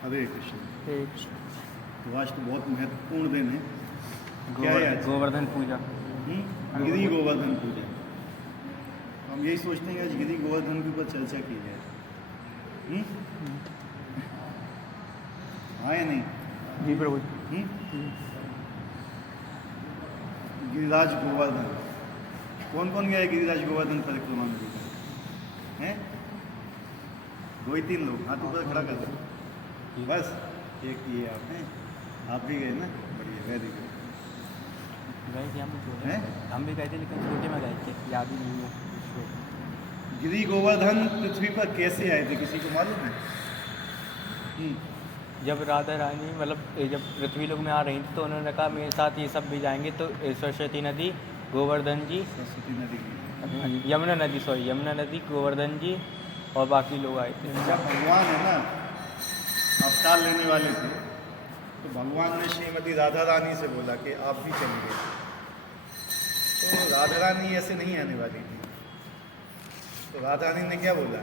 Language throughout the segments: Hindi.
हरे कृष्ण। हरे कृष्ण। तो आज तो बहुत महत्वपूर्ण दिन है। क्या है आज? गोवर्धन पूजा। गिरी गोवर्धन पूजा। हम यही सोचते हैं कि आज गिरी गोवर्धन के ऊपर चर्चा की जाए। हाँ या नहीं? जी प्रभु। गिरिराज गोवर्धन, कौन कौन गया है गिरिराज गोवर्धन परिक्रमा में? हैं? 2-3 लोग हाथ ऊपर खड़ा कर दो बस। एक ये आप हैं, आप भी गए ना? बढ़िया, वेरी गुड। गए थे हम भी छोटे, हैं? हम भी गए थे लेकिन छोटे में गए थे, याद ही नहीं है। गिरी गोवर्धन पृथ्वी पर कैसे आए थे, किसी को मालूम है? जब राधा रानी मतलब जब पृथ्वी लोक में आ रही थी तो उन्होंने कहा मेरे साथ ये सब भी जाएंगे, तो सरस्वती नदी, गोवर्धन जी, सरस्वती नदी की यमुना नदी, यमुना नदी, गोवर्धन जी और बाकी लोग आए थे। जब भगवान है ना अवतार लेने वाले थे, तो भगवान ने श्रीमती राधा रानी से बोला कि आप भी चलिए। तो राधा रानी ऐसे नहीं आने वाली थी। तो राधा रानी ने क्या बोला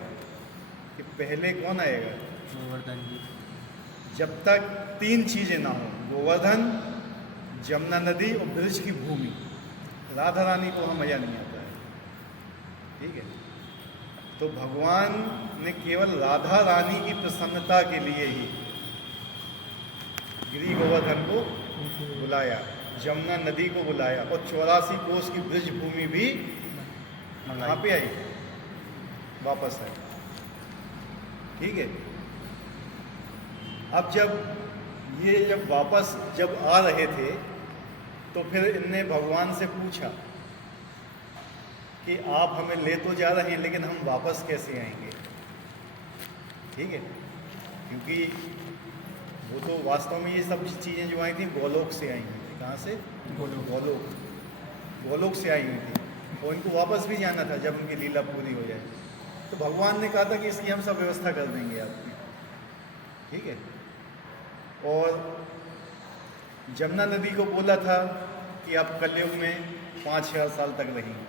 कि पहले कौन आएगा? गोवर्धन जी। जब तक 3 चीज़ें ना हो, गोवर्धन, जमुना नदी और ब्रज की भूमि, राधा रानी को वहाँ मज़ा नहीं आता है। ठीक है? तो भगवान ने केवल राधा रानी की प्रसन्नता के लिए ही गिरी गोवर्धन को बुलाया, जमुना नदी को बुलाया और 84 कोस की ब्रज भूमि भी कहाँ पे आई? वापस आई। ठीक है? अब जब वापस आ रहे थे तो फिर इनने भगवान से पूछा कि आप हमें ले तो जा रहे हैं लेकिन हम वापस कैसे आएंगे? ठीक है? क्योंकि वो तो वास्तव में ये सब चीज़ें जो आई थी गोलोक से आई हुई थी। कहाँ से? गोलोक से आई हुई थी और इनको वापस भी जाना था जब उनकी लीला पूरी हो जाए। तो भगवान ने कहा था कि इसकी हम सब व्यवस्था कर देंगे आपकी। ठीक है? और जमुना नदी को बोला था कि आप कलयुग में 5000 साल तक रहेंगे।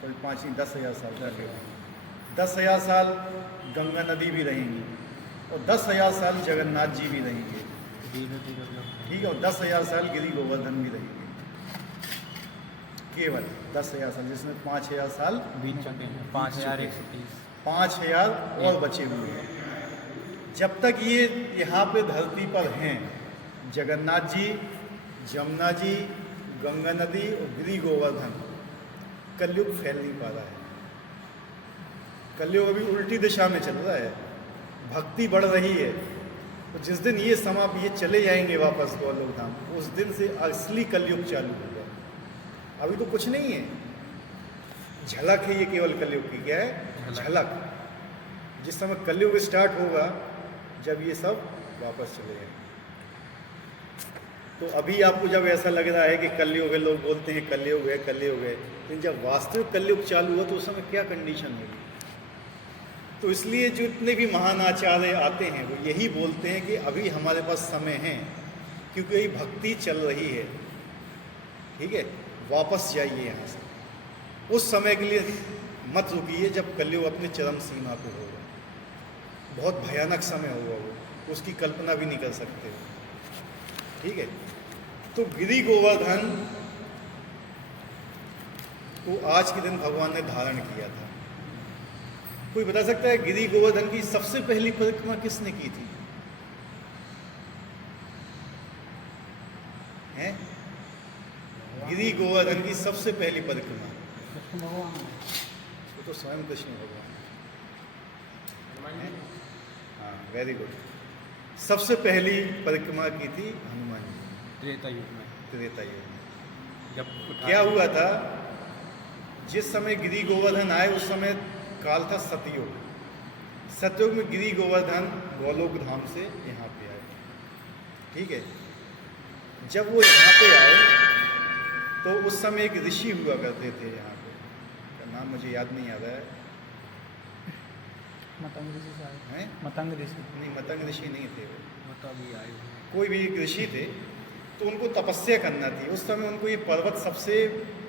सॉरी 5 नहीं 10,000 साल तक रहेंगे। 10,000 साल गंगा नदी भी रहेंगी और 10,000 साल जगन्नाथ जी भी रहेंगे। ठीक है? और 10,000 साल गिरी गोवर्धन भी रहेंगे। केवल 10,000 साल, जिसमें 5,000 साल बीत चुके हैं। 5130। 5,000 और बचे हुए हैं। जब तक ये यहाँ पे धरती पर हैं, जगन्नाथ जी, जमुना जी, गंगा नदी और गिरी गोवर्धन, कलयुग फैल नहीं पा रहा है। कलयुग अभी उल्टी दिशा में चल रहा है, भक्ति बढ़ रही है। तो जिस दिन ये ये चले जाएंगे वापस गोलोक धाम, उस दिन से असली कलयुग चालू होगा। अभी तो कुछ नहीं है, झलक है ये केवल कलयुग की। क्या है? झलक। जिस समय कलयुग स्टार्ट होगा जब ये सब वापस चले जाएंगे। तो अभी आपको जब ऐसा लग रहा है कि कलयुग है, लोग बोलते हैं कलयुग है कलयुग है, लेकिन जब वास्तविक कलयुग चालू हुआ तो उस समय क्या कंडीशन होगी? तो इसलिए जो इतने भी महान आचार्य आते हैं वो यही बोलते हैं कि अभी हमारे पास समय है, क्योंकि ये भक्ति चल रही है। ठीक है? वापस जाइए यहाँ से। उस समय के लिए मत रुकिए जब कलयुग अपने चरम सीमा पे होगा। बहुत भयानक समय होगा वो, उसकी कल्पना भी नहीं कर सकते। ठीक है? तो गिरी गोवर्धन को आज के दिन भगवान ने धारण किया था। कोई बता सकता है गिरी गोवर्धन की सबसे पहली परिक्रमा किसने की थी? हैं? गिरी गोवर्धन की सबसे पहली परिक्रमा वो तो स्वयं कृष्ण भगवान। हाँ, वेरी गुड। सबसे पहली परिक्रमा की थी हनुमान जी। त्रेता युग में। जब क्या हुआ था, जिस समय गिरी गोवर्धन आए उस समय काल था सतयुग। सतयुग में गिरी गोवर्धन गोलोक धाम से यहाँ पे आए। ठीक है? जब वो यहाँ पे आए तो उस समय एक ऋषि हुआ करते थे यहाँ पे, का नाम मुझे याद नहीं आ रहा है। मतंग ऋषि हैं? मतंग ऋषि नहीं, मतंग ऋषि नहीं थे वो। अभी आए कोई भी एक ऋषि थे, तो उनको तपस्या करना थी। उस समय उनको ये पर्वत सबसे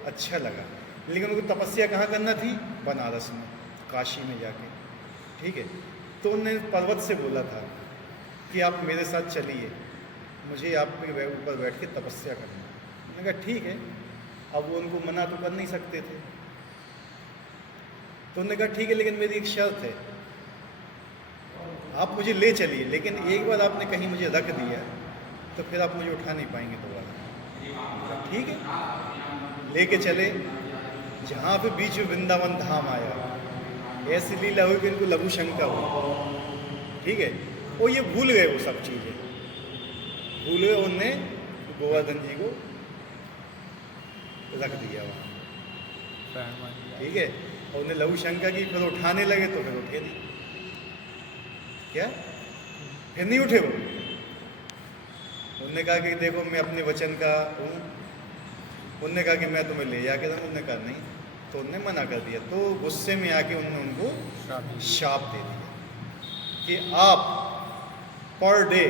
अच्छा लगा, लेकिन उनको तपस्या कहाँ करना थी? बनारस में, काशी में जाके। ठीक है? तो उन्होंने पर्वत से बोला था कि आप मेरे साथ चलिए, मुझे आपके ऊपर बैठ के तपस्या करनी है। मैंने कहा ठीक है। अब वो उनको मना तो कर नहीं सकते थे, तो उन्होंने कहा ठीक है, लेकिन मेरी एक शर्त है, आप मुझे ले चलिए, लेकिन एक बार आपने कहीं मुझे रख दिया तो फिर आप मुझे उठा नहीं पाएंगे दोबारा। ठीक है, लेके चले। जहाँ पे बीच में वृंदावन धाम आया, ऐसी लीला हुई कि इनको लघु शंका हुई। ठीक है, वो ये भूल गए, वो सब चीज़ें भूल गए। उनने गोवर्धन जी को रख दिया वहाँ। ठीक है, और उन्हें लघु शंका की, फिर उठाने लगे तो फिर उठे नहीं। क्या फिर नहीं उठे वो? उन्होंने कहा कि देखो मैं अपने वचन का हूँ। उन्होंने कहा कि मैं तुम्हें ले जाके दूँ। उन्होंने कहा नहीं, तो उन्होंने मना कर दिया। तो गुस्से में आके उन्होंने उनको शाप दे दिया कि आप पर डे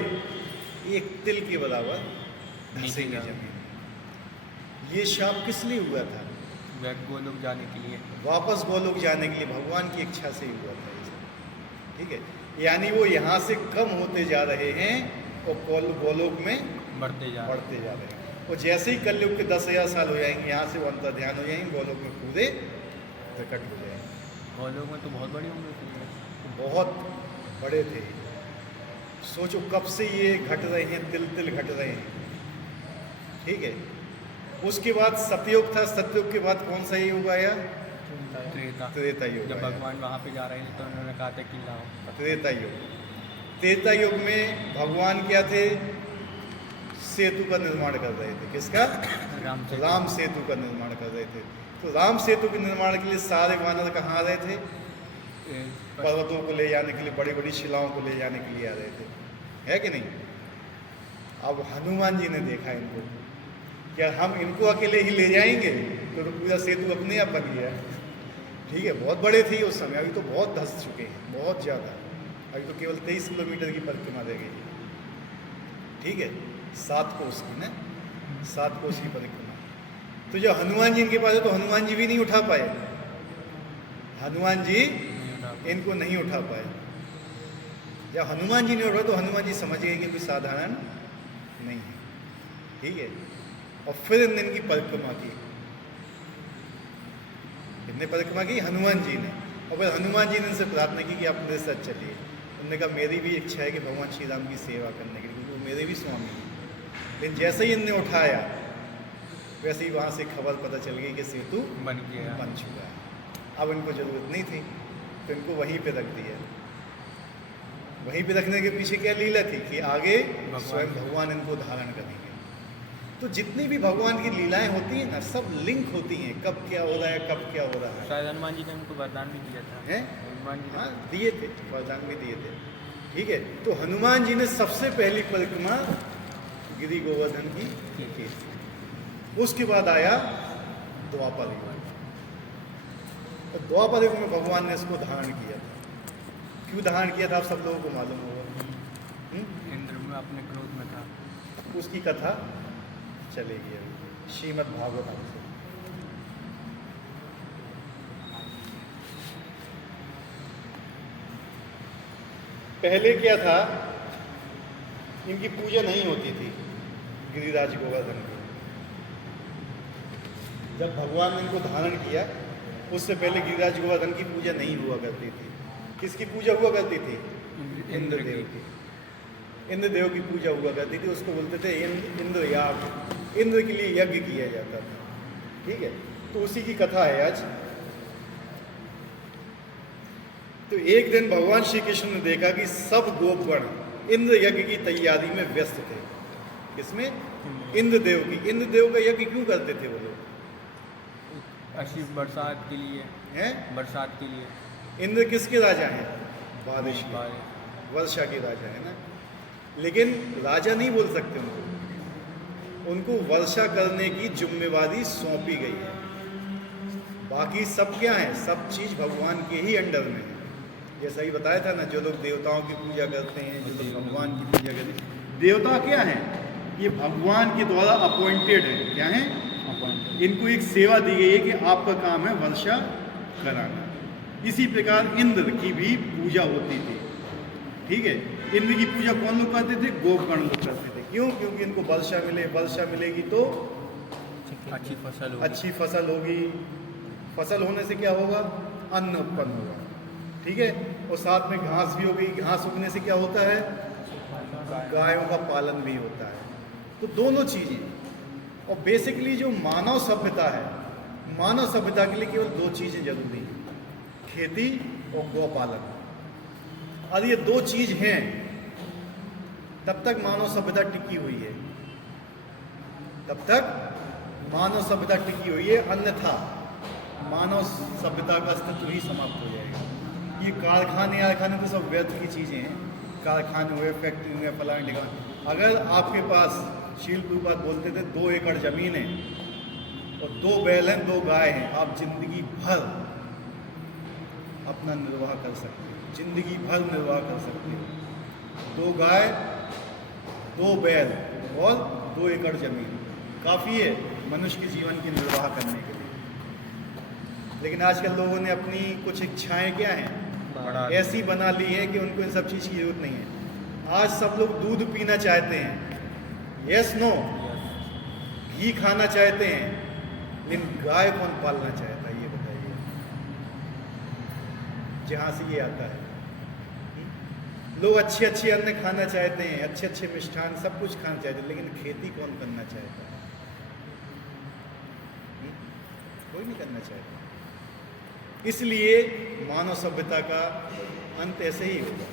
एक तिल के बराबर धंसेंगे जमीन। ये शाप किस लिए हुआ था? गोलोक जाने के लिए, वापस गोलोक जाने के लिए, भगवान की इच्छा से ही हुआ था ये सब। ठीक है, यानी वो यहाँ से कम होते जा रहे हैं और गोलोक में बढ़ते जा रहे हैं। और जैसे ही कलयुग के 10,000 साल हो जाएंगे, यहाँ से वो अंतर ध्यान हो जाएंगे, गोलोक में पूरे प्रकट हो जाएंगे। गोलोक में तो बहुत बड़ी उम्र थी, बहुत बड़े थे। सोचो कब से ये घट रहे हैं, तिल तिल घट रहे हैं। ठीक है, उसके बाद सतयुग था। सतयुग के बाद कौन सा युग आया? त्रेता युग। जब भगवान वहाँ पे जा रहे थे तो उन्होंने कहा था कि लाओ। त्रेता युग। त्रेता युग में भगवान क्या थे? सेतु का निर्माण कर रहे थे। किसका? राम सेतु का निर्माण कर रहे थे। तो राम सेतु के निर्माण के लिए सारे वानर कहाँ आ रहे थे? पर्वतों को ले जाने के लिए, बड़ी बड़ी शिलाओं को ले जाने के लिए आ रहे थे, है कि नहीं? अब हनुमान जी ने देखा इनको, क्या हम इनको अकेले ही ले जाएंगे? तो पूरा सेतु अपने आप बन गया। ठीक है, बहुत बड़े थे उस समय, अभी तो बहुत धंस चुके हैं, बहुत ज़्यादा। अभी तो केवल 23 किलोमीटर की परिक्रमा रह गई। ठीक है, 7 कोस की ना, 7 कोस की परिक्रमा। तो जब हनुमान जी इनके पास है तो हनुमान जी भी नहीं उठा पाए। हनुमान जी इनको नहीं उठा पाए। जब हनुमान जी नहीं उठा तो हनुमान जी समझ गए कि कोई साधारण नहीं है। ठीक है, और फिर इनकी परिक्रमा की। इनने परिक्रमा की हनुमान जी ने, और फिर हनुमान जी ने इनसे प्रार्थना की कि आप मेरे साथ चलिए। उन्होंने कहा मेरी भी इच्छा है कि भगवान श्री राम की सेवा करने के लिए, क्योंकि वो मेरे भी स्वामी हैं। लेकिन जैसे ही इनने उठाया, वैसे ही वहाँ से खबर पता चल गई कि सेतु बन चुका है। अब इनको ज़रूरत नहीं थी, तो इनको वहीं पे रख दिया। वहीं पे रखने के पीछे क्या लीला थी कि आगे स्वयं भगवान इनको धारण करेंगे। तो जितनी भी भगवान की लीलाएं होती हैं ना, सब लिंक होती हैं, कब क्या हो रहा है, कब क्या हो रहा है। शायद हनुमान जी ने उनको वरदान भी दिया था। हैं? हनुमान जी हाँ, दिए थे, वरदान भी दिए थे। ठीक है, तो हनुमान जी ने सबसे पहली परिक्रमा गिरि गोवर्धन की थी। उसके बाद आया द्वापर युग। तो द्वापर युग में भगवान ने इसको धारण किया था। क्यों धारण किया था आप सब लोगों को मालूम होगा। इंद्र में अपने क्रोध में था। उसकी कथा चलेगी अभी श्रीमद् भागवतम से। पहले क्या था, इनकी पूजा नहीं होती थी गिरिराज गोवर्धन की। जब भगवान ने इनको धारण किया, उससे पहले गिरिराज गोवर्धन की पूजा नहीं हुआ करती थी। किसकी पूजा हुआ करती थी? इंद्रदेव की। इंद्रदेव की पूजा हुआ करती थी। उसको बोलते थे इंद्र याग। इंद्र के लिए यज्ञ किया जाता था। ठीक है, तो उसी की कथा है आज। तो एक दिन भगवान श्री कृष्ण ने देखा कि सब गोपगण इंद्र यज्ञ की तैयारी में व्यस्त थे। किसमें? इंद्रदेव की। इंद्रदेव का यज्ञ क्यों करते थे वो लोग? अच्छी बरसात के लिए हैं? बरसात के लिए। इंद्र किसके राजा हैं? बारिश के, वर्षा के राजा है ना। लेकिन राजा नहीं बोल सकते उनको वर्षा करने की जिम्मेवारी सौंपी गई है। बाकी सब क्या है? सब चीज़ भगवान के ही अंडर में है। जैसा ही बताया था ना, जो लोग देवताओं की पूजा करते हैं, जो लोग भगवान की पूजा करते हैं, देवता क्या है? ये भगवान के द्वारा अपॉइंटेड है। क्या है? इनको एक सेवा दी गई है कि आपका काम है वर्षा कराना। इसी प्रकार इंद्र की भी पूजा होती थी। ठीक है। इंद्र की पूजा कौन लोग करते थे? गोपगण लोग करते थे। क्यों? क्योंकि इनको वर्षा मिले, वर्षा मिलेगी तो अच्छी फसल होगी। अच्छी फसल होगी, फसल होने से क्या होगा? अन्न उत्पन्न होगा, ठीक है। और साथ में घास भी होगी, घास उगने से क्या होता है? गायों का पालन भी होता है। तो दोनों चीज़ें। और बेसिकली जो मानव सभ्यता है, मानव सभ्यता के लिए केवल दो चीज़ें जरूरी हैं, खेती और गौपालन। और ये दो चीज़ हैं तब तक मानव सभ्यता टिकी हुई है, तब तक मानव सभ्यता टिकी हुई है, अन्यथा मानव सभ्यता का अस्तित्व ही समाप्त हो जाएगा। ये कारखाने तो सब व्यर्थ की चीज़ें हैं, कारखाने हुए, फैक्ट्री हुए, फलाने ठिकाने। अगर आपके पास, शील प्रभुपाद बोलते थे, 2 एकड़ ज़मीन है और 2 बैल हैं, 2 गाय हैं, आप जिंदगी भर अपना निर्वाह कर सकते हो, जिंदगी भर निर्वाह कर सकते हो। 2 गाय, 2 बैल और 2 एकड़ ज़मीन काफ़ी है मनुष्य के जीवन की निर्वाह करने के लिए। लेकिन आजकल लोगों ने अपनी कुछ इच्छाएं क्या हैं? ऐसी बना ली है कि उनको इन सब चीज़ की जरूरत नहीं है। आज सब लोग दूध पीना चाहते हैं, यस नो, घी खाना चाहते हैं, लेकिन गाय कौन पालना चाहता है? ये बताइए, जहाँ से ये आता है। लोग अच्छे अच्छे अन्न खाना चाहते हैं, अच्छे अच्छे मिष्ठान सब कुछ खाना चाहते हैं, लेकिन खेती कौन करना चाहता है? कोई नहीं करना चाहता। इसलिए मानव सभ्यता का अंत ऐसे ही होगा,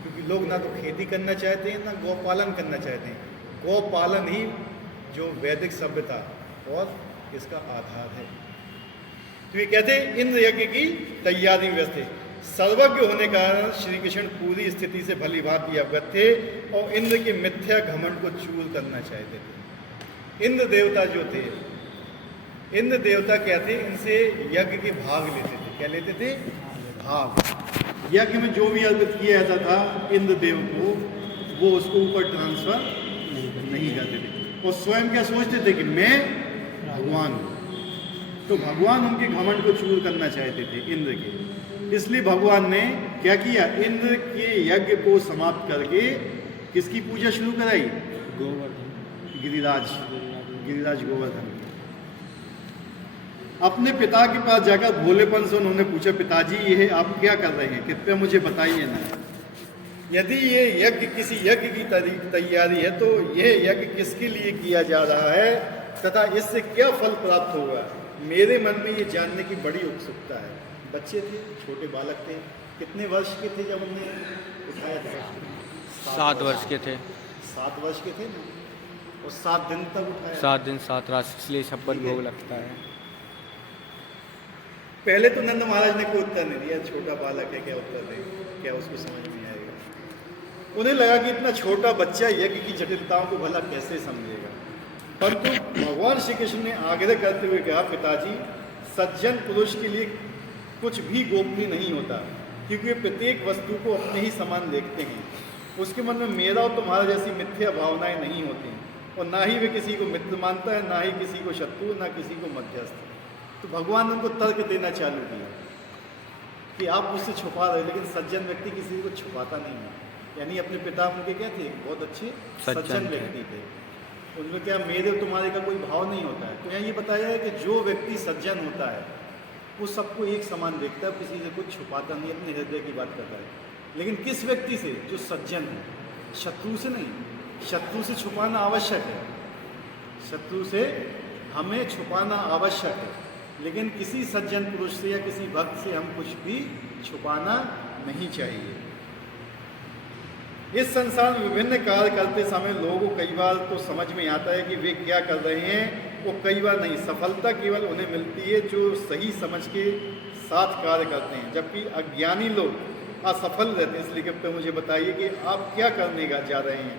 क्योंकि लोग ना तो खेती करना चाहते हैं, ना गौपालन करना चाहते हैं। गौपालन ही जो वैदिक सभ्यता और इसका आधार है। तो ये कहते हैं इंद्र यज्ञ की तैयारी में व्यस्त थे। सर्वज्ञ होने के कारण श्री कृष्ण पूरी स्थिति से भली भांति अवगत थे और इंद्र के मिथ्या घमंड को चूर करना चाहते थे। इंद्र देवता जो थे, इंद्र देवता क्या थे? इनसे यज्ञ के भाग लेते थे। क्या लेते थे? भाग। यज्ञ में जो भी अर्पित किया जाता था इंद्र देव को, वो उसको ऊपर ट्रांसफर नहीं करते थे और स्वयं क्या सोचते थे कि मैं भगवान हूँ। तो भगवान उनके घमंड को चूर करना चाहते थे इंद्र के। इसलिए भगवान ने क्या किया? इंद्र के यज्ञ को समाप्त करके किसकी पूजा शुरू कराई? गोवर्धन, गिरिराज गोवर्धन। अपने पिता के पास जाकर भोलेपन से उन्होंने पूछा, पिताजी ये आप क्या कर रहे हैं, कृपया मुझे बताइए ना। यदि ये यज्ञ किसी यज्ञ की तैयारी है तो यह यज्ञ किसके लिए किया जा रहा है तथा इससे क्या फल प्राप्त होगा? मेरे मन में ये जानने की बड़ी उत्सुकता है। बच्चे थे, छोटे बालक थे। कितने वर्ष के थे जब उन्हें उठाया था? 7 वर्ष के थे। 7 वर्ष के थे ना, और 7 दिन तक उठाया। 7 दिन 7 रात, इसलिए छप्पन भोग लगता है। पहले तो नंद महाराज ने कोई उत्तर नहीं दिया, छोटा बालक है, क्या उत्तर दें, क्या उसको समझ में आएगा। उन्हें लगा कि इतना छोटा बच्चा यज्ञ की जटिलताओं को भला कैसे समझेगा। परंतु भगवान श्री कृष्ण ने आग्रह करते हुए कहा, पिताजी सज्जन पुरुष के लिए कुछ भी गोपनीय नहीं होता, क्योंकि वे प्रत्येक वस्तु को अपने ही समान देखते हैं। उसके मन में मेरा और तुम्हारा जैसी मिथ्या भावनाएं नहीं होती, और ना ही वे किसी को मित्र मानता है, ना ही किसी को शत्रु, ना किसी को मध्यस्थ। तो भगवान ने उनको तर्क देना चालू किया कि आप मुझसे छुपा रहे, लेकिन सज्जन व्यक्ति किसी को छुपाता नहीं है। यानी अपने पिता उनके क्या थे? बहुत अच्छे सज्जन व्यक्ति थे। उनमें क्या मेरे और तुम्हारे का कोई भाव नहीं होता है। तो यहाँ ये बताया है कि जो व्यक्ति सज्जन होता है वो सबको एक समान देखता है, किसी से कुछ छुपाता नहीं, अपने हृदय की बात करता है। लेकिन किस व्यक्ति से? जो सज्जन है, शत्रु से नहीं। शत्रु से छुपाना आवश्यक है, शत्रु से हमें छुपाना आवश्यक है, लेकिन किसी सज्जन पुरुष से या किसी भक्त से हम कुछ भी छुपाना नहीं चाहिए। इस संसार में विभिन्न कार्य करते समय लोगों को कई बार तो समझ में आता है कि वे क्या कर रहे हैं, वो कई बार नहीं। सफलता केवल उन्हें मिलती है जो सही समझ के साथ कार्य करते हैं, जबकि अज्ञानी लोग असफल रहते हैं। इसलिए कृपया मुझे बताइए कि आप क्या करने का जा रहे हैं?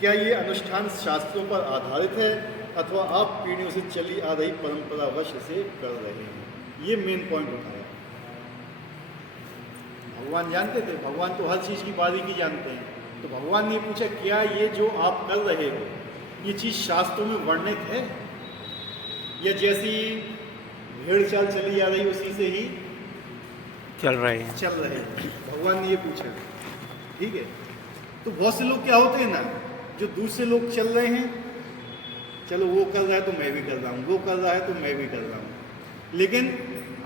क्या ये अनुष्ठान शास्त्रों पर आधारित है अथवा आप पीढ़ियों से चली आ रही परंपरावश इसे कर रहे हैं? ये मेन पॉइंट उठाया। भगवान जानते थे, भगवान तो हर चीज़ की बारीकी जानते हैं। तो भगवान ने पूछा, क्या ये जो आप कर रहे हो ये चीज़ शास्त्रों में वर्णित है, या जैसी भेड़ चाल चली आ रही उसी से ही चल रहे हैं? भगवान ने ये पूछा, ठीक है। तो बहुत से लोग क्या होते हैं ना, जो दूसरे लोग चल रहे हैं, चलो वो कर रहा है तो मैं भी कर रहा हूँ, वो कर रहा है तो मैं भी कर रहा हूँ, लेकिन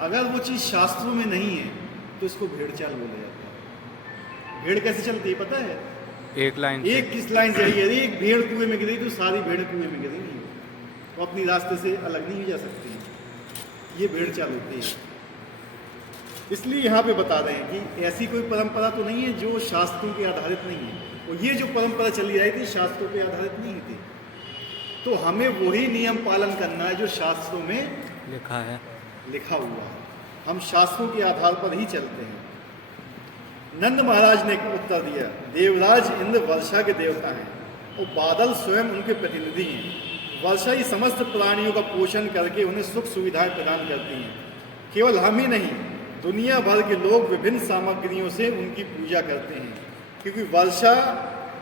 अगर वो चीज़ शास्त्रों में नहीं है तो इसको भेड़ चाल बोला जाता है। भेड़ कैसे चलती है पता है? एक लाइन से। एक किस लाइन से यदि एक भेड़ कुएं में गिरी तो सारी भेड़ कुएं में गिरेंगी, वो अपनी रास्ते से अलग नहीं जा सकती। ये भेड़ चाल होती है। इसलिए यहाँ पे बता रहे हैं कि ऐसी कोई परंपरा तो नहीं है जो शास्त्रों पे आधारित नहीं है, और ये जो परंपरा चली आई थी शास्त्रों पे आधारित नहीं थी। तो हमें वही नियम पालन करना है जो शास्त्रों में लिखा है, लिखा हुआ है। हम शास्त्रों के आधार पर ही चलते हैं। नंद महाराज ने उत्तर दिया, देवराज इंद्र वर्षा के देवता हैं और बादल स्वयं उनके प्रतिनिधि हैं। वर्षा ही समस्त प्राणियों का पोषण करके उन्हें सुख सुविधाएं प्रदान करती हैं। केवल हम ही नहीं, दुनिया भर के लोग विभिन्न सामग्रियों से उनकी पूजा करते हैं, क्योंकि वर्षा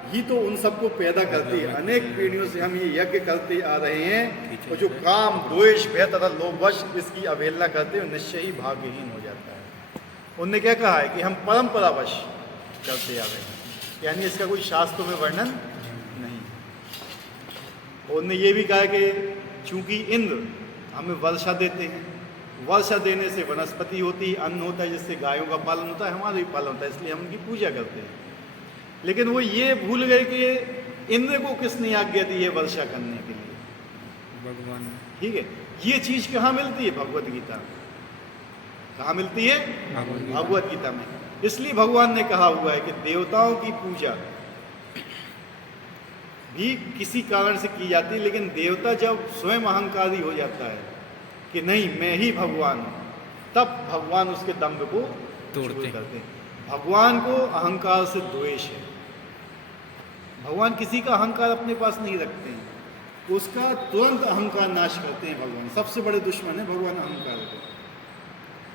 ही तो उन सबको पैदा करती है। अनेक पीढ़ियों से हम ये यज्ञ करते आ रहे हैं, और जो काम, द्वेष, भय तथा लोभवश इसकी अवहेलना करते हैं निश्चय ही भाग्यहीन हो जाता है। उनने क्या कहा है कि हम परंपरावश करते आ रहे हैं, यानी इसका कोई शास्त्रों में वर्णन नहीं। उनने ये भी कहा कि चूंकि इंद्र हमें वर्षा देते हैं, वर्षा देने से वनस्पति होती है, अन्न होता है, जिससे गायों का पालन होता है, हमारा भी पालन होता है, इसलिए हम उनकी पूजा करते हैं। लेकिन वो ये भूल गए कि इंद्र को किसने आज्ञा दी है वर्षा करने के लिए? भगवान। ठीक है, ये चीज कहाँ मिलती है? भगवत गीता में। कहाँ मिलती है? भगवत गीता में। इसलिए भगवान ने कहा हुआ है कि देवताओं की पूजा भी किसी कारण से की जाती है, लेकिन देवता जब स्वयं अहंकारी हो जाता है कि नहीं मैं ही भगवान हूं, तब भगवान उसके दम्भ को तोड़ते करते हैं। भगवान को अहंकार से द्वेष है। भगवान किसी का अहंकार अपने पास नहीं रखते हैं, उसका तुरंत अहंकार नाश करते हैं। भगवान सबसे बड़े दुश्मन है भगवान अहंकार के,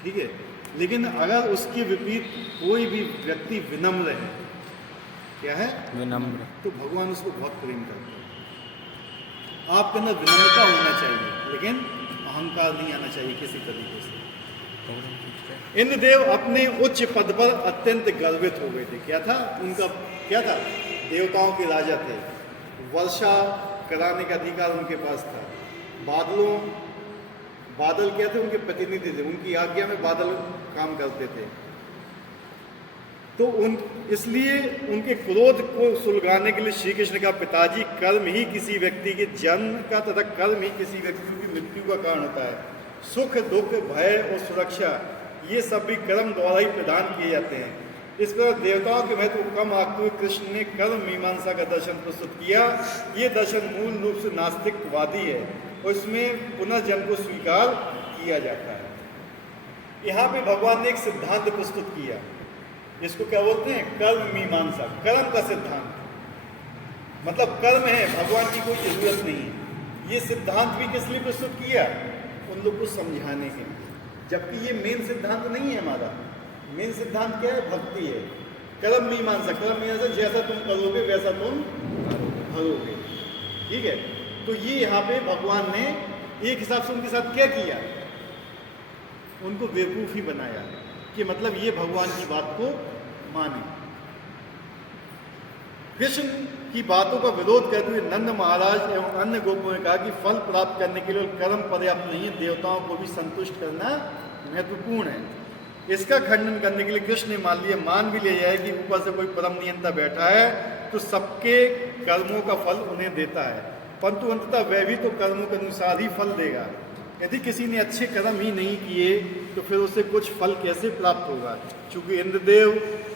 ठीक है। लेकिन अगर उसके विपरीत कोई भी व्यक्ति विनम्र है, क्या है? विनम्र, तो भगवान उसको बहुत प्रेम करते हैं। आपके अंदर विनम्रता होना चाहिए, लेकिन अहंकार नहीं आना चाहिए किसी तरीके से। इंद्रदेव अपने उच्च पद पर अत्यंत गर्वित हो गए थे। क्या था उनका? क्या था? देवताओं के राजा थे, वर्षा कराने का अधिकार उनके पास था। बादल क्या थे? उनके प्रतिनिधि थे, उनकी आज्ञा में बादल काम करते थे। तो इसलिए उनके क्रोध को सुलगाने के लिए श्री कृष्ण का पिताजी, कर्म ही किसी व्यक्ति के जन्म का तथा कर्म ही किसी व्यक्ति की मृत्यु का कारण होता है। सुख, दुख, भय और सुरक्षा ये सब भी कर्म द्वारा ही प्रदान किए जाते हैं। इस पर देवताओं के महत्व को कम आंकते हुए कृष्ण ने कर्म मीमांसा का दर्शन प्रस्तुत किया। ये दर्शन मूल रूप से नास्तिकवादी है और इसमें पुनर्जन्म को स्वीकार किया जाता है। यहाँ पे भगवान ने एक सिद्धांत प्रस्तुत किया, इसको क्या बोलते हैं? कर्म मीमांसा, कर्म का सिद्धांत। मतलब कर्म है, भगवान की कोई जरूरत नहीं है। ये सिद्धांत भी किस लिए प्रस्तुत किया? उन लोग को समझाने के लिए, जबकि ये मेन सिद्धांत नहीं है हमारा। मेन सिद्धांत क्या है? भक्ति है। कर्म मीमांसा, कर्म मीमांसा जैसा तुम करोगे वैसा तुम भरोगे, ठीक है। तो ये यहाँ पे भगवान ने एक हिसाब से उनके साथ क्या किया? उनको बेवकूफ़ ही बनाया कि मतलब ये भगवान की बात को माने। कृष्ण की बातों का विरोध करते हुए नंद महाराज एवं अन्य गोपों ने कहा कि फल प्राप्त करने के लिए कर्म पर्याप्त नहीं है, देवताओं को भी संतुष्ट करना महत्वपूर्ण है। इसका खंडन करने के लिए कृष्ण ने मान भी लिया है कि ऊपर से कोई परम नियंता बैठा है तो सबके कर्मों का फल उन्हें देता है, परंतु अंततः वह भी तो कर्मों के अनुसार ही फल देगा। यदि किसी ने अच्छे कर्म ही नहीं किए तो फिर उसे कुछ फल कैसे प्राप्त होगा? चूंकि इंद्रदेव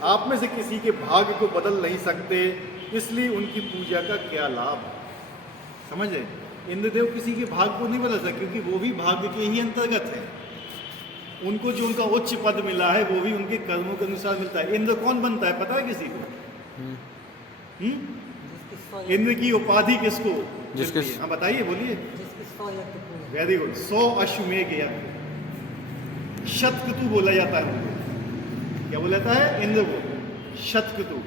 आप में से किसी के भाग्य को बदल नहीं सकते, इसलिए उनकी पूजा का क्या लाभ? समझ रहे? इंद्रदेव किसी के भाग्य को नहीं बदल सकते, क्योंकि वो भी भाग्य के ही अंतर्गत है। उनको जो उनका उच्च पद मिला है वो भी उनके कर्मों के अनुसार मिलता है। इंद्र कौन बनता है पता है किसी को? इंद्र की उपाधि किसको? जिसके, हाँ बताइए, बोलिए। Very good. 100 अश्वमेध यज्ञ, शतक्रतु बोला जाता है उनको। क्या बोला जाता है? इंद्र को शतक्रतु।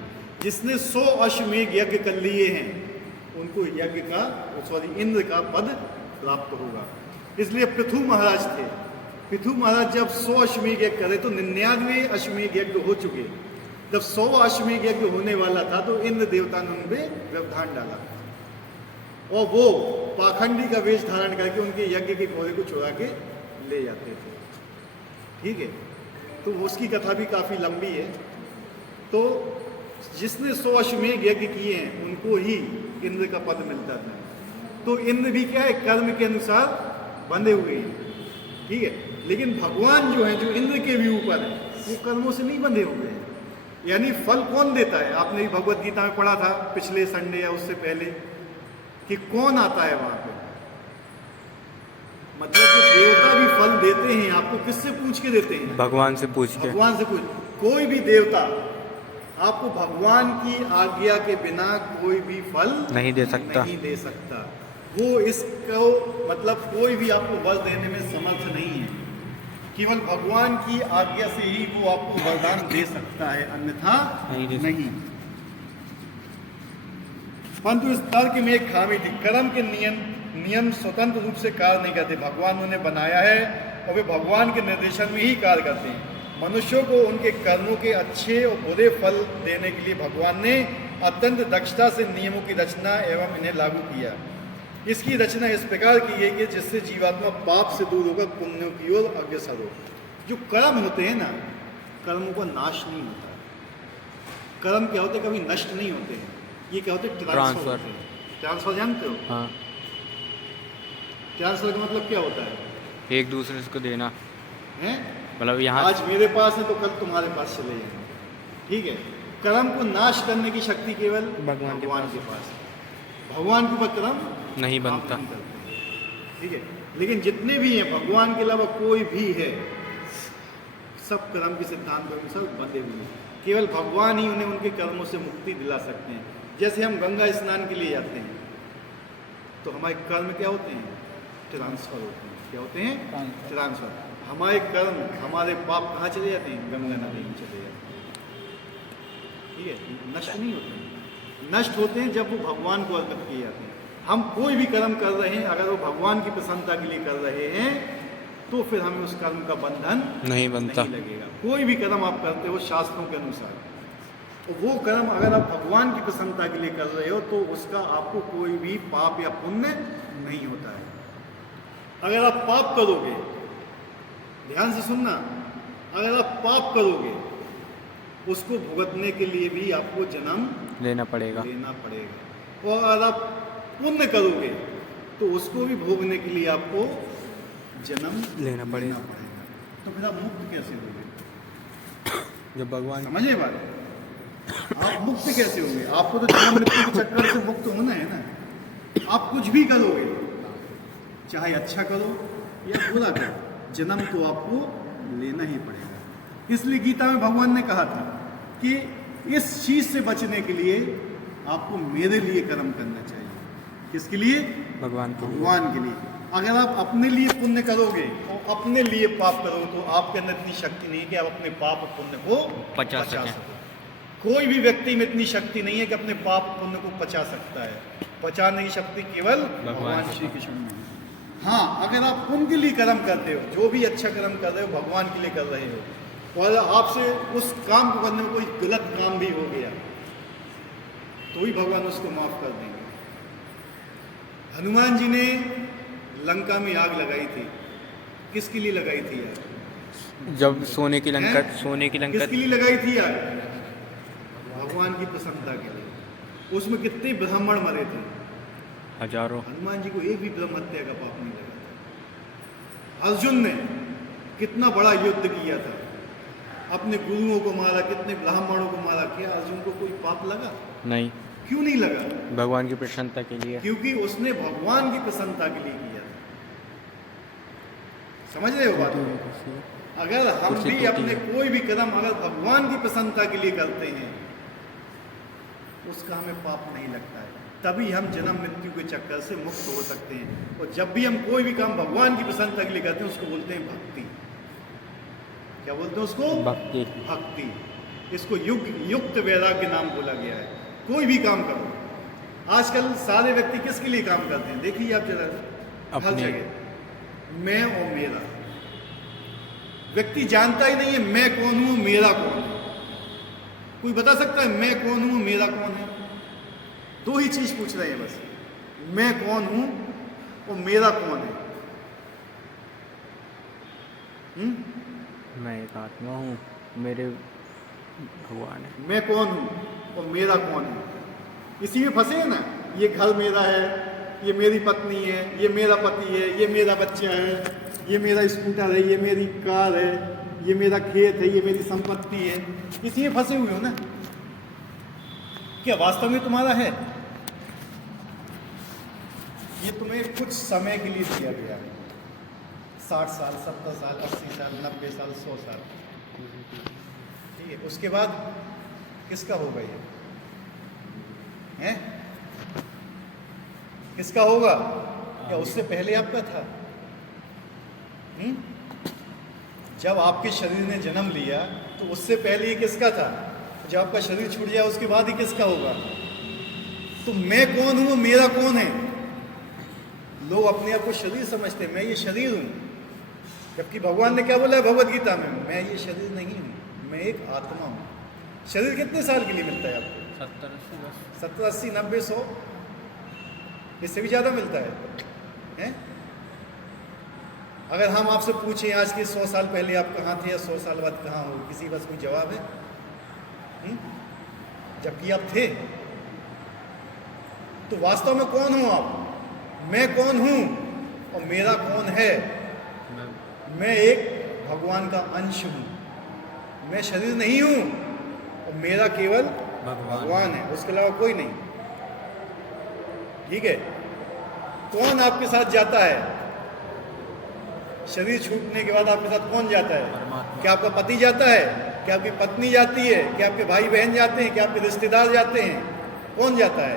जिसने 100 अश्वमेध यज्ञ कर लिए हैं उनको यज्ञ का, इंद्र का पद प्राप्त होगा। इसलिए पृथु महाराज थे। पृथु महाराज जब 100 अश्वमेध यज्ञ करे तो 99 अश्वमेध यज्ञ हो चुके, जब 100 अश्वमेध यज्ञ होने वाला था तो इंद्र देवता ने उन पे व्यवधान डाला और वो पाखंडी का वेश धारण करके उनके यज्ञ के घोड़े को चुरा के ले जाते थे। ठीक है, तो उसकी कथा भी काफ़ी लंबी है। तो जिसने 100 अश्वमेध यज्ञ किए हैं उनको ही इंद्र का पद मिलता था। तो इंद्र भी क्या है, कर्म के अनुसार बंधे हुए हैं। ठीक है, लेकिन भगवान जो है, जो इंद्र के भी ऊपर है, वो कर्मों से नहीं बंधे हुए हैं। यानी फल कौन देता है? आपने भी भगवत गीता में पढ़ा था पिछले संडे या उससे पहले कि कौन आता है वहां पे। मतलब जो देवता भी फल देते हैं आपको किससे पूछ के देते हैं? भगवान से पूछ के। भगवान से पूछ। कोई भी देवता आपको भगवान की आज्ञा के बिना कोई भी फल नहीं दे सकता। नहीं दे सकता। वो इसको मतलब कोई भी आपको वर देने में समर्थ नहीं है। केवल भगवान की आज्ञा से ही वो आपको वरदान दे सकता है, अन्यथा नहीं। परंतु इस तर्क में एक खामी थी। कर्म के नियम स्वतंत्र रूप से कार्य नहीं करते, भगवान उन्हें बनाया है और वे भगवान के निर्देशन में ही कार्य करते हैं। मनुष्यों को उनके कर्मों के अच्छे और बुरे फल देने के लिए भगवान ने अत्यंत दक्षता से नियमों की रचना एवं इन्हें लागू किया। इसकी रचना इस प्रकार की है कि जिससे जीवात्मा पाप से दूर होकर पुण्यों की ओर अग्रसर हो। जो कर्म होते हैं ना, कर्मों का नाश नहीं होता है। कर्म क्या होते हैं, कभी नष्ट नहीं होते हैं। ये क्या होते हैं? ट्रांसफर। ट्रांसफर जानते हो? हाँ। ट्रांसफर का मतलब क्या होता है? एक दूसरे को देना है। मतलब यहाँ आज मेरे पास है तो कल तुम्हारे पास चले जाएंगे। ठीक है, कर्म को नाश करने की शक्ति केवल भगवान के पास है। भगवान के ऊपर कर्म नहीं बनता। ठीक है, लेकिन जितने भी हैं भगवान के अलावा कोई भी है, सब कर्म के सिद्धांत के अनुसार बंधे हुए हैं। केवल भगवान ही उन्हें उनके कर्मों से मुक्ति दिला सकते हैं। जैसे हम गंगा स्नान के लिए जाते हैं तो हमारे कर्म क्या होते हैं? ट्रांसफर होते हैं। क्या होते हैं? ट्रांसफर। हमारे कर्म, हमारे पाप कहाँ चले जाते हैं? गंगा नदी में चले जाते हैं। ठीक है, नष्ट नहीं होते हैं। नष्ट होते हैं जब वो भगवान को अर्पित किए जाते हैं। हम कोई भी कर्म कर रहे हैं, अगर वो भगवान की प्रसन्नता के लिए कर रहे हैं तो फिर हमें उस कर्म का बंधन नहीं बनता, नहीं लगेगा। कोई भी कर्म आप करते हो शास्त्रों के अनुसार, तो वो कर्म अगर आप भगवान की प्रसन्नता के लिए कर रहे हो तो उसका आपको कोई भी पाप या पुण्य नहीं होता है। अगर आप पाप करोगे, ध्यान से सुनना, अगर आप पाप करोगे उसको भुगतने के लिए भी आपको जन्म लेना पड़ेगा। और अगर आप पुण्य करोगे तो उसको भी भोगने के लिए आपको जन्म लेना पड़ेगा। तो फिर आप मुक्त कैसे होंगे? जब भगवान, समझे बात? आप मुक्त कैसे होंगे? आपको तो जन्म मृत्यु के चक्कर से मुक्त होना है ना। आप कुछ भी करोगे, चाहे अच्छा करो या बुरा करो, जन्म तो आपको लेना ही पड़ेगा। इसलिए गीता में भगवान ने कहा था कि इस चीज से बचने के लिए आपको मेरे लिए कर्म करना चाहिए। किसके लिए? भगवान के लिए। अगर आप अपने लिए पुण्य करोगे और अपने लिए पाप करोगे तो आपके अंदर इतनी शक्ति नहीं है कि आप अपने पाप और पुण्य को पचा सको। कोई भी व्यक्ति में इतनी शक्ति नहीं है कि अपने पाप पुण्य को पचा सकता है। पचाने की शक्ति केवल भगवान श्री कृष्ण में। हाँ, अगर आप उनके लिए कर्म करते हो, जो भी अच्छा कर्म कर रहे हो भगवान के लिए कर रहे हो, और आपसे उस काम को करने में कोई गलत काम भी हो गया तो ही भगवान उसको माफ कर देंगे। हनुमान जी ने लंका में आग लगाई थी, किसके लिए लगाई थी यार? जब सोने की लंका किसके लिए लगाई थी यार? भगवान की प्रसन्नता के लिए। उसमें कितने ब्राह्मण मरे थे? हजारों। हनुमान जी को एक भी ब्रह्म हत्या का पाप नहीं लगा था। अर्जुन ने कितना बड़ा युद्ध किया था, अपने गुरुओं को मारा, कितने ब्राह्मणों को मारा, क्या अर्जुन को कोई पाप लगा? नहीं। क्यों नहीं लगा? भगवान की प्रसन्नता के लिए। क्योंकि उसने भगवान की प्रसन्नता के लिए किया था। समझ रहे हो बात? अगर हम भी अपने कोई भी कदम अगर भगवान की प्रसन्नता के लिए करते हैं उसका हमें पाप नहीं लगता है, तभी हम जन्म मृत्यु के चक्कर से मुक्त हो सकते हैं। और जब भी हम कोई भी काम भगवान की प्रसन्नता के लिए करते हैं उसको बोलते हैं भक्ति। क्या बोलते हैं उसको? भक्ति। इसको युक्त वैराग्य नाम बोला गया है। कोई भी काम करो, आजकल सारे व्यक्ति किसके लिए काम करते हैं? देखिए आप जरा, हर जगह मैं और मेरा। व्यक्ति जानता ही नहीं है मैं कौन हूं, मेरा कौन है। कोई बता सकता है मैं कौन हूँ, मेरा कौन है? दो ही चीज पूछ रहे हैं बस, मैं कौन हूँ और मेरा कौन है। मैं एक आत्मा हूँ, मेरे भगवान है। मैं कौन हूँ और मेरा कौन है, इसी में फंसे हैं ना। ये घर मेरा है, ये मेरी पत्नी है, ये मेरा पति है, ये मेरा बच्चा है, ये मेरा स्कूटर है, ये मेरी कार है, ये मेरा खेत है, ये मेरी संपत्ति है। इसी में फंसे हुए हो ना। क्या वास्तव में तुम्हारा है? ये तुम्हें कुछ समय के लिए दिया गया है, 60 साल, 70 साल, 80 साल, 90 साल, 100 साल, ठीक है। उसके बाद किसका होगा ये? हैं? किसका होगा? क्या उससे पहले आपका था? जब आपके शरीर ने जन्म लिया तो उससे पहले ये किसका था? जब आपका शरीर छूट जाए उसके बाद ही किसका होगा? तो मैं कौन हूं, मेरा कौन है? लोग अपने आप को शरीर समझते हैं, मैं ये शरीर हूं, जबकि भगवान ने क्या बोला है भगवद गीता में? मैं ये शरीर नहीं हूं, मैं एक आत्मा हूं। शरीर कितने साल के लिए मिलता है आपको? 70, 80, 90, 100, इससे भी ज्यादा मिलता है? अगर हम आपसे पूछें आज के 100 साल पहले आप कहाँ थे या 100 साल बाद कहाँ हो, किसी बस कोई जवाब है? जबकि आप थे। तो वास्तव में कौन हूं आप? मैं कौन हूं और मेरा कौन है? मैं एक भगवान का अंश हूं, मैं शरीर नहीं हूं और मेरा केवल भगवान है, उसके अलावा कोई नहीं। ठीक है। कौन आपके साथ जाता है? शरीर छूटने के बाद आपके साथ कौन जाता है? क्या आपका पति जाता है? क्या आपकी पत्नी जाती है? क्या आपके भाई बहन जाते हैं? क्या आपके रिश्तेदार जाते हैं? कौन जाता है?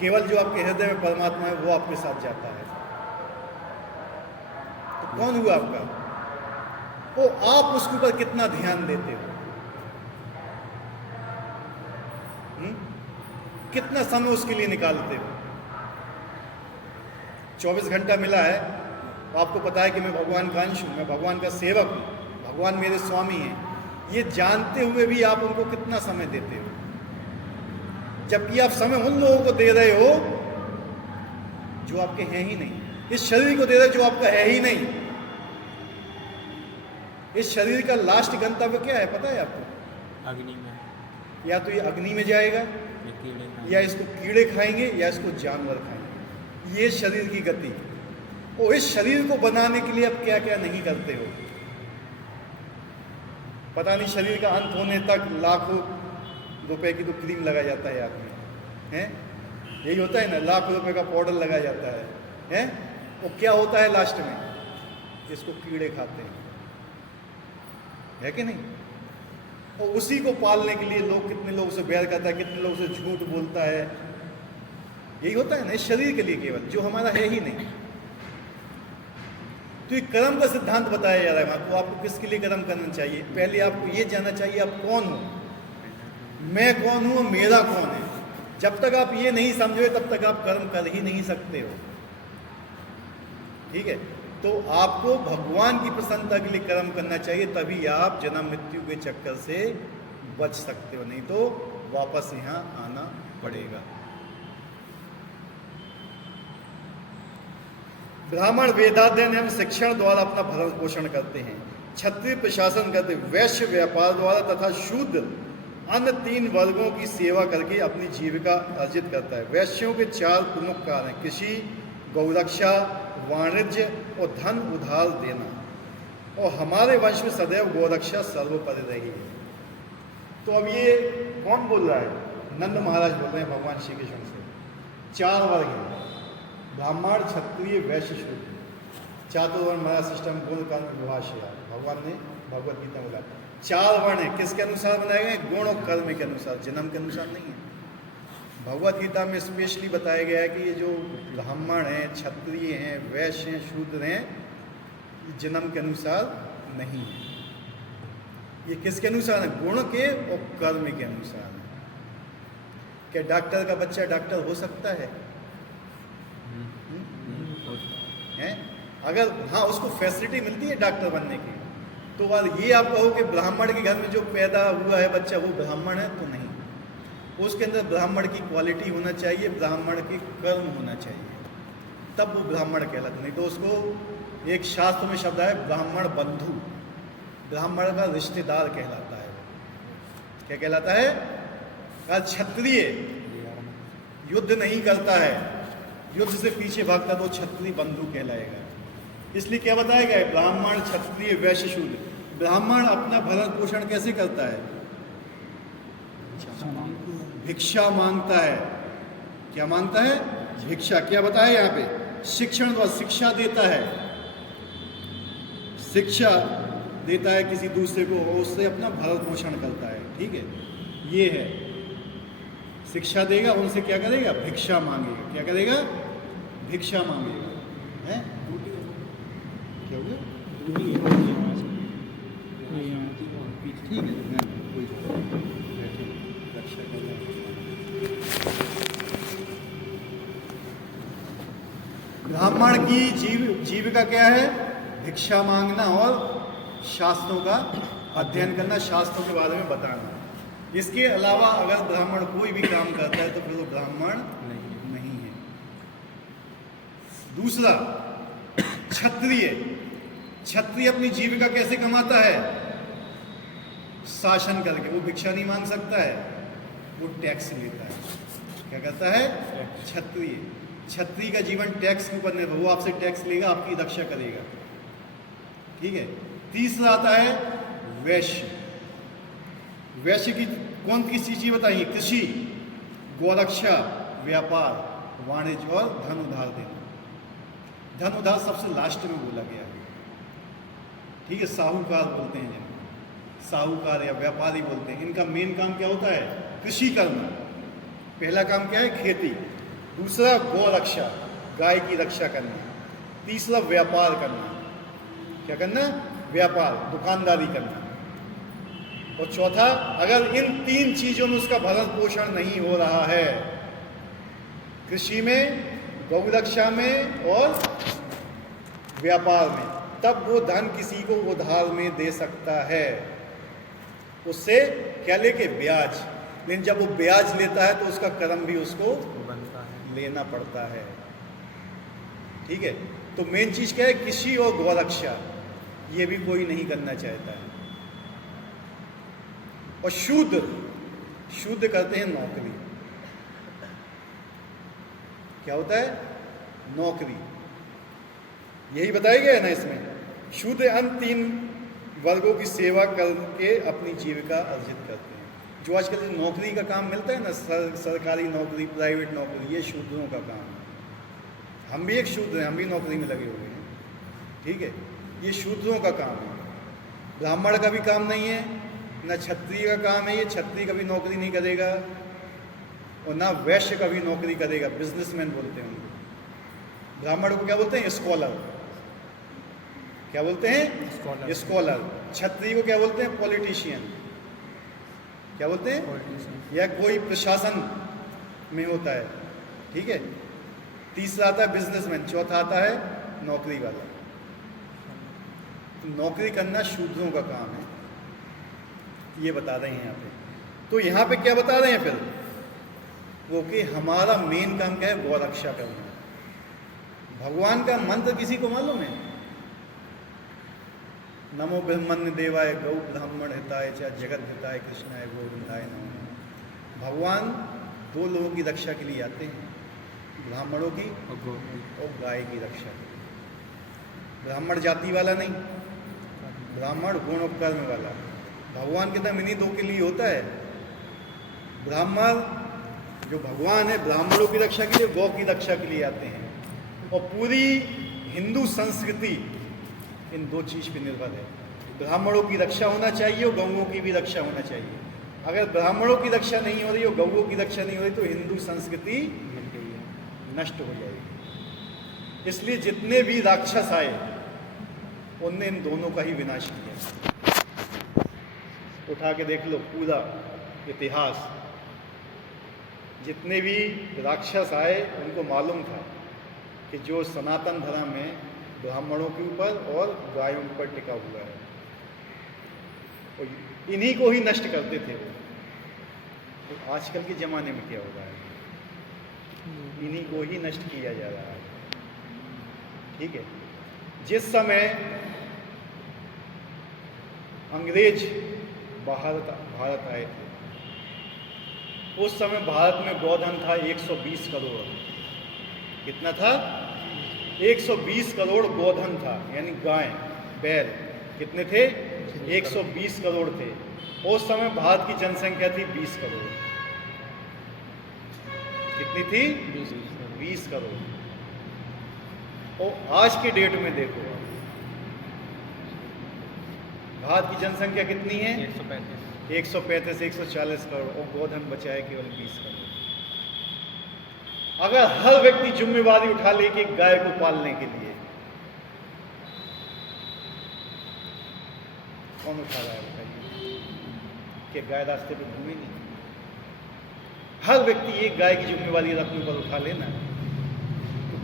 केवल जो आपके हृदय में परमात्मा है वो आपके साथ जाता है। तो कौन हुआ आपका? वो आप उसके ऊपर कितना ध्यान देते हो? कितना समय उसके लिए निकालते हो? 24 घंटा मिला है, आपको पता है कि मैं भगवान का अंश हूं, मैं भगवान का सेवक हूं, भगवान मेरे स्वामी हैं, ये जानते हुए भी आप उनको कितना समय देते हो? जबकि आप समय उन लोगों को दे रहे हो जो आपके हैं ही नहीं, इस शरीर को दे रहे हो जो आपका है ही नहीं। इस शरीर का लास्ट गंतव्य क्या है पता है आपको? अग्नि में। या तो ये अग्नि में जाएगा, या इसको कीड़े खाएंगे, या इसको जानवर खाएंगे। ये शरीर की गति। और इस शरीर को बनाने के लिए आप क्या क्या नहीं करते हो? पता नहीं शरीर का अंत होने तक लाखों रुपए की तो क्रीम लगा जाता है आदमी, हैं? यही होता है ना, लाखों रुपए का पाउडर लगा जाता है, हैं? वो क्या होता है लास्ट में? इसको कीड़े खाते हैं, है कि नहीं? और उसी को पालने के लिए लोग कितने लोगों से बैर करता है, कितने लोगों से झूठ बोलता है। यही होता है ना इस शरीर के लिए केवल, जो हमारा है ही नहीं। तो ये कर्म का सिद्धांत बताया जा रहा है आपको। आपको किसके लिए कर्म करना चाहिए? पहले आपको ये जानना चाहिए आप कौन हो, मैं कौन हूं, मेरा कौन है। जब तक आप ये नहीं समझोगे तब तक आप कर्म कर ही नहीं सकते हो। ठीक है। तो आपको भगवान की प्रसन्नता के लिए कर्म करना चाहिए, तभी आप जन्म मृत्यु के चक्कर से बच सकते हो, नहीं तो वापस यहां आना पड़ेगा। ब्राह्मण वेदाध्ययन एवं शिक्षण द्वारा अपना भरण पोषण करते हैं, क्षत्रिय प्रशासन करते, वैश्य व्यापार द्वारा तथा शूद्र अन्य 3 वर्गों की सेवा करके अपनी जीविका अर्जित करता है। वैश्यों के 4 प्रमुख कार्य हैं: कृषि, गौरक्षा, वाणिज्य और धन उधार देना। और हमारे वंश में सदैव गौरक्षा सर्वोपरि रही है। तो अब ये कौन बोल रहा है? नंद महाराज बोल रहे हैं भगवान श्री कृष्ण से। 4 वर्ग हैं: ब्राह्मण, क्षत्रिय, वैश्य, शूद्र। चातुर्वर्ण हमारा सिस्टम गुण कर्म विभाषया, भगवान ने भगवत गीता में बोला। 4 वर्ण है, किसके अनुसार बनाए गए? गुण और कर्म के अनुसार, जन्म के अनुसार नहीं है। भगवत गीता में स्पेशली बताया गया है कि ये जो ब्राह्मण हैं, क्षत्रिय हैं, वैश्य हैं, शूद्र हैं, ये जन्म के अनुसार नहीं है। ये किसके अनुसार है? गुण के और कर्म के अनुसार है। क्या डॉक्टर का बच्चा डॉक्टर हो सकता है? हैं? अगर हाँ उसको फैसिलिटी मिलती है डॉक्टर बनने की, तो बात ये आप कहो कि ब्राह्मण के घर में जो पैदा हुआ है बच्चा वो ब्राह्मण है, तो नहीं। उसके अंदर ब्राह्मण की क्वालिटी होना चाहिए, ब्राह्मण के कर्म होना चाहिए, तब वो ब्राह्मण कहलाता। नहीं तो उसको एक शास्त्र में शब्द है ब्राह्मण बंधु, ब्राह्मण का रिश्तेदार कहलाता है। क्या कहलाता है? क्षत्रिय युद्ध नहीं करता है, युद्ध से पीछे भागता तो क्षत्रिय बंधु कहलाएगा। इसलिए क्या बताया गया है? ब्राह्मण, क्षत्रिय, वैश्य, शूद्र। ब्राह्मण अपना भरण पोषण कैसे करता है? भिक्षा मांगता है। क्या मांगता है? भिक्षा। क्या बताया यहाँ पे? शिक्षण द्वारा शिक्षा देता है, शिक्षा देता है किसी दूसरे को और उससे अपना भरण पोषण करता है। ठीक है, ये है शिक्षा देगा, उनसे क्या करेगा? भिक्षा मांगेगा। क्या करेगा? भिक्षा मांगेगा। है क्या हो गया? ठीक है, ब्राह्मण की जीविका क्या है? भिक्षा मांगना और शास्त्रों का अध्ययन करना, शास्त्रों के बारे में बताना। इसके अलावा अगर ब्राह्मण कोई भी काम करता है तो फिर वो ब्राह्मण नहीं है। दूसरा, क्षत्रिय। क्षत्रिय अपनी जीविका कैसे कमाता है? शासन करके। वो भिक्षा नहीं मांग सकता है, वो टैक्स लेता है। क्या करता है? क्षत्रिय। क्षत्रिय का जीवन टैक्स के ऊपर निर्भर, वो आपसे टैक्स लेगा, आपकी रक्षा करेगा। ठीक है। तीसरा आता है वैश्य। वैश्य की कौन सी चीज बताइए? कृषि, गौरक्षा, व्यापार, वाणिज्य और धन उधार देना। धन उधार सबसे लास्ट में बोला गया है। ठीक है, साहूकार बोलते हैं जिनको, साहूकार या व्यापारी बोलते हैं। इनका मेन काम क्या होता है? कृषि करना। पहला काम क्या है? खेती। दूसरा गौरक्षा, गाय की रक्षा करना। तीसरा व्यापार करना। क्या करना? व्यापार, दुकानदारी करना। और चौथा, अगर इन तीन चीजों में उसका भरण पोषण नहीं हो रहा है, कृषि में, गौरक्षा में और व्यापार में, तब वो धन किसी को उधार में दे सकता है। उससे क्या लेके? ब्याज। लेकिन जब वो ब्याज लेता है तो उसका कर्म भी उसको बनता है, लेना पड़ता है। ठीक है, तो मेन चीज क्या है? कृषि और गौरक्षा। ये भी कोई नहीं करना चाहता है। और शूद्र, शूद्र करते हैं नौकरी। क्या होता है? नौकरी। यही बताया गया है ना इसमें। शूद्र अन्य तीन वर्गों की सेवा करके अपनी जीविका अर्जित करते हैं। जो आजकल नौकरी का काम मिलता है ना, सरकारी नौकरी, प्राइवेट नौकरी, ये शूद्रों का काम है। हम भी एक शूद्र हैं, हम भी नौकरी में लगे हुए हैं। ठीक है, ये शूद्रों का काम है। ब्राह्मण का भी काम नहीं है, ना क्षत्रिय का काम है। ये क्षत्रिय कभी नौकरी नहीं करेगा और ना वैश्य कभी नौकरी करेगा। बिजनेसमैन बोलते हैं उनको। ब्राह्मण को क्या बोलते हैं? स्कॉलर। क्या बोलते हैं? स्कॉलर। क्षत्रिय को क्या बोलते हैं? पॉलिटिशियन। क्या बोलते हैं? या कोई प्रशासन में होता है। ठीक है। तीसरा आता है बिजनेसमैन, चौथा आता है नौकरी वाला। तो नौकरी करना शूद्रों का काम है, ये बता रहे हैं यहाँ पे। तो यहाँ पे क्या बता रहे हैं फिर? वो कि हमारा मेन काम क्या है? गौरक्षा करना। भगवान का मंत्र किसी को मालूम है? नमो ब्रह्मण्य देवाय गौ ब्राह्मण हिताय च जगत हिताय कृष्णाय गोविंदाय नमः। भगवान दो लोगों की रक्षा के लिए आते हैं, ब्राह्मणों की और गाय की रक्षा। ब्राह्मण जाति वाला नहीं, ब्राह्मण गुण और कर्म वाला। भगवान के नाम इन्हीं दो के लिए होता है। ब्राह्मण जो भगवान है, ब्राह्मणों की रक्षा के लिए, गौ की रक्षा के लिए आते हैं। और पूरी हिंदू संस्कृति इन दो चीज पर निर्भर है। ब्राह्मणों की रक्षा होना चाहिए और गौओं की भी रक्षा होना चाहिए। अगर ब्राह्मणों की रक्षा नहीं हो रही और गौओं की रक्षा नहीं हो रही तो हिंदू संस्कृति नष्ट हो जाएगी। इसलिए जितने भी राक्षस आए उनने इन दोनों का ही विनाश किया। उठा के देख लो पूरा इतिहास, जितने भी राक्षस आए उनको मालूम था कि जो सनातन धर्म है ब्राह्मणों के ऊपर और गायों के ऊपर टिका हुआ है। और इन्हीं को ही नष्ट करते थे वो। तो आजकल के ज़माने में क्या हो रहा है? इन्हीं को ही नष्ट किया जा रहा है। ठीक है, जिस समय अंग्रेज भारत आए थे, उस समय भारत में गोधन था 120 करोड़। कितना था? 120 करोड़ गोधन था, यानी गाय बैल कितने थे? 120 करोड़ थे। उस समय भारत की जनसंख्या थी 20 करोड़। कितनी थी? 20 करोड़। और आज के डेट में देखो, भारत की जनसंख्या कितनी है? 135 140 करोड़, और गोधन बचा है केवल 20 करोड़। अगर हर व्यक्ति जिम्मेवारी उठा ले कि गाय को पालने के लिए, कौन उठा रहा है बताइए? कि गाय रास्ते पे घूमेगी? हर व्यक्ति एक गाय की जिम्मेवारी अपने पर उठा लेना, तो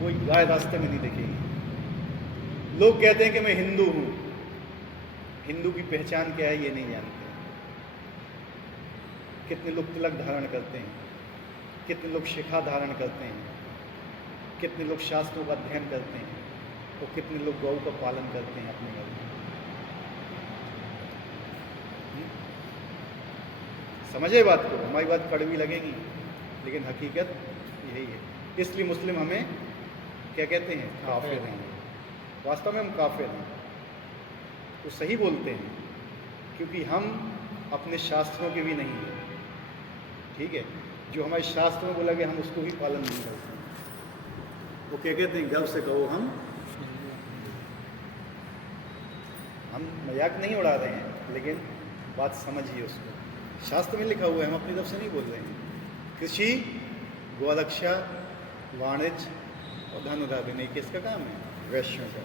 कोई गाय रास्ते में नहीं दिखेगी। लोग कहते हैं कि मैं हिंदू हूं। हिंदू की पहचान क्या है ये नहीं जानते। कितने लोग तिलक धारण करते हैं, कितने लोग शिखा धारण करते हैं, कितने लोग शास्त्रों का अध्ययन करते हैं, और कितने लोग गौ का पालन करते हैं अपने घर में। समझे बात को? हमारी बात कड़वी लगेगी, लेकिन हकीकत यही है। इसलिए मुस्लिम हमें क्या कहते हैं? काफिर हैं। वास्तव में हम काफिर हैं, तो सही बोलते हैं, क्योंकि हम अपने शास्त्रों के भी नहीं हैं। ठीक है, जो हमारे शास्त्र में बोला गया हम उसको भी पालन नहीं करते। वो क्या कहते हैं? गर्व से कहो हम मजाक नहीं उड़ा रहे हैं, लेकिन बात समझिए उसको। शास्त्र में लिखा हुआ है, हम अपनी तरफ से नहीं बोल रहे हैं। कृषि, गौरक्षा, वाणिज्य और धन उधार देने किसका काम है? वैश्यों का।